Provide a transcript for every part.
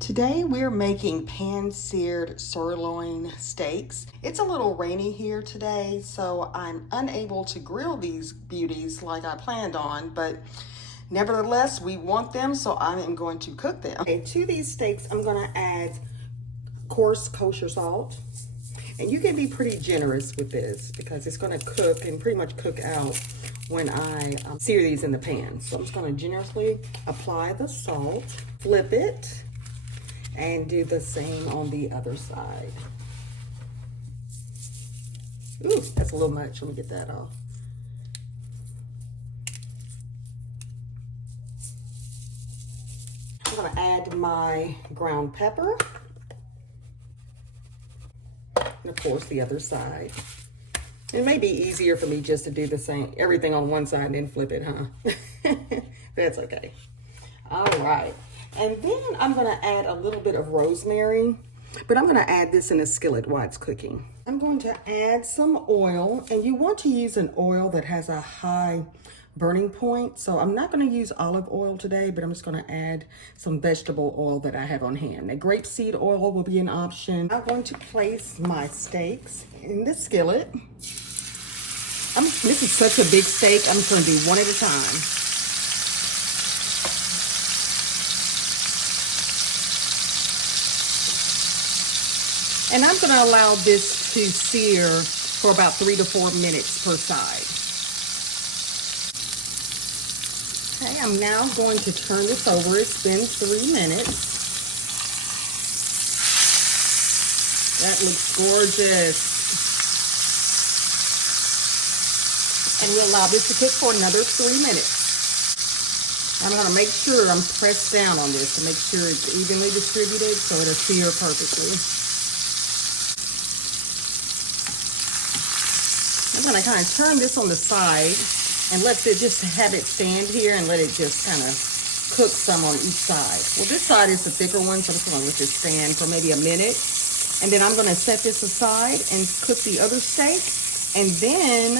Today we're making pan-seared sirloin steaks. It's a little rainy here today, so I'm unable to grill these beauties like I planned on, but nevertheless, we want them, so I am going to cook them. Okay, to these steaks, I'm gonna add coarse kosher salt. And you can be pretty generous with this because it's gonna cook and pretty much cook out when I sear these in the pan. So I'm just gonna generously apply the salt, flip it, and do the same on the other side. Ooh, that's a little much. Let me get that off. I'm gonna add my ground pepper. And of course the other side. It may be easier for me just to do the same, everything on one side and then flip it, huh? That's okay. All right. And then I'm gonna add a little bit of rosemary, but I'm gonna add this in a skillet while it's cooking. I'm going to add some oil, and you want to use an oil that has a high burning point. So I'm not gonna use olive oil today, but I'm just gonna add some vegetable oil that I have on hand. Now, grapeseed oil will be an option. I'm going to place my steaks in the skillet. This is such a big steak, I'm just gonna do one at a time. And I'm gonna allow this to sear for about 3 to 4 minutes per side. Okay, I'm now going to turn this over. It's been 3 minutes. That looks gorgeous. And we'll allow this to cook for another 3 minutes. I'm gonna make sure I'm pressed down on this to make sure it's evenly distributed so it'll sear perfectly. I'm gonna kind of turn this on the side and let it just have it stand here and let it just kind of cook some on each side. Well, this side is the thicker one, so I'm just gonna let this stand for maybe a minute. And then I'm gonna set this aside and cook the other steak. And then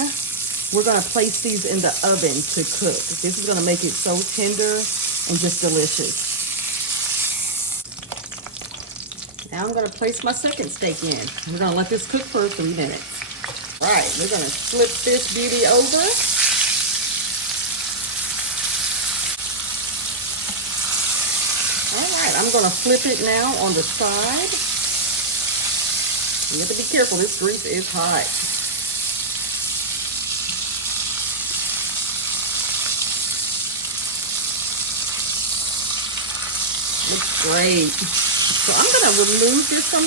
we're gonna place these in the oven to cook. This is gonna make it so tender and just delicious. Now I'm gonna place my second steak in. We're gonna let this cook for 3 minutes. Right, we're gonna flip this beauty over. All right, I'm gonna flip it now on the side. You have to be careful, this grease is hot. Looks great. So I'm gonna remove this from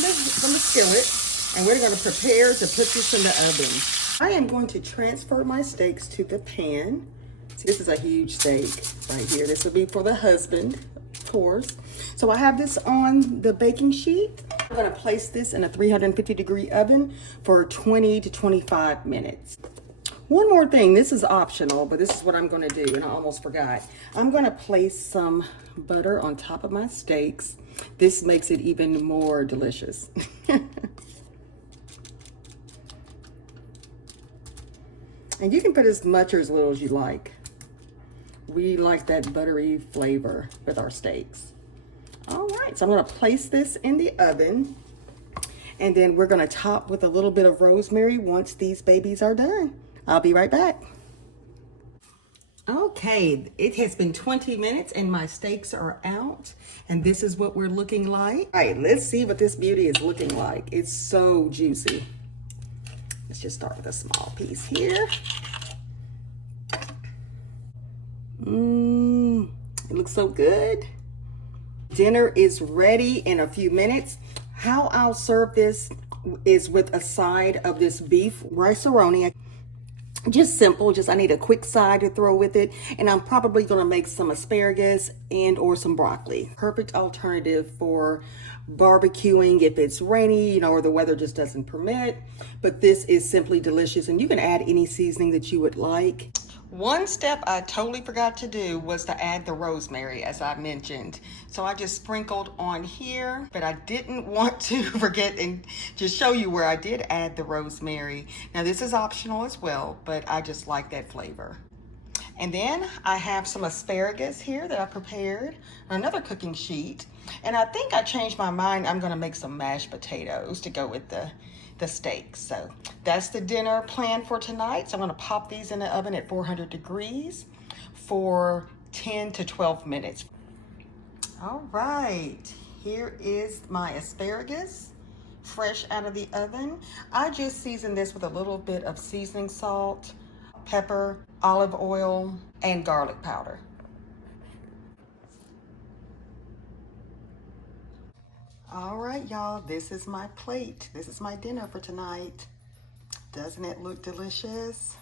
the skillet. And we're gonna prepare to put this in the oven. I am going to transfer my steaks to the pan. See, this is a huge steak right here. This will be for the husband, of course. So I have this on the baking sheet. I'm gonna place this in a 350-degree oven for 20 to 25 minutes. One more thing, this is optional, but this is what I'm gonna do, and I almost forgot. I'm gonna place some butter on top of my steaks. This makes it even more delicious. And you can put as much or as little as you like. We like that buttery flavor with our steaks. All right, so I'm gonna place this in the oven, and then we're gonna top with a little bit of rosemary once these babies are done. I'll be right back. Okay, it has been 20 minutes and my steaks are out, and this is what we're looking like. All right, let's see what this beauty is looking like. It's so juicy. Let's just start with a small piece here. It looks so good. Dinner is ready in a few minutes. How I'll serve this is with a side of this beef rice-a-roni. Just simple, I need a quick side to throw with it, and I'm probably gonna make some asparagus and or some broccoli. Perfect alternative for barbecuing if it's rainy, or the weather just doesn't permit. But this is simply delicious, and you can add any seasoning that you would like. One step I totally forgot to do was to add the rosemary, as I mentioned. So I just sprinkled on here, but I didn't want to forget and just show you where I did add the rosemary. Now this is optional as well, but I just like that flavor. And then I have some asparagus here that I prepared on another cooking sheet. And I think I changed my mind. I'm gonna make some mashed potatoes to go with the steak. So that's the dinner plan for tonight. So I'm gonna pop these in the oven at 400 degrees for 10 to 12 minutes. All right, here is my asparagus, fresh out of the oven. I just seasoned this with a little bit of seasoning salt, pepper, olive oil, and garlic powder. All right, y'all, this is my plate. This is my dinner for tonight. Doesn't it look delicious?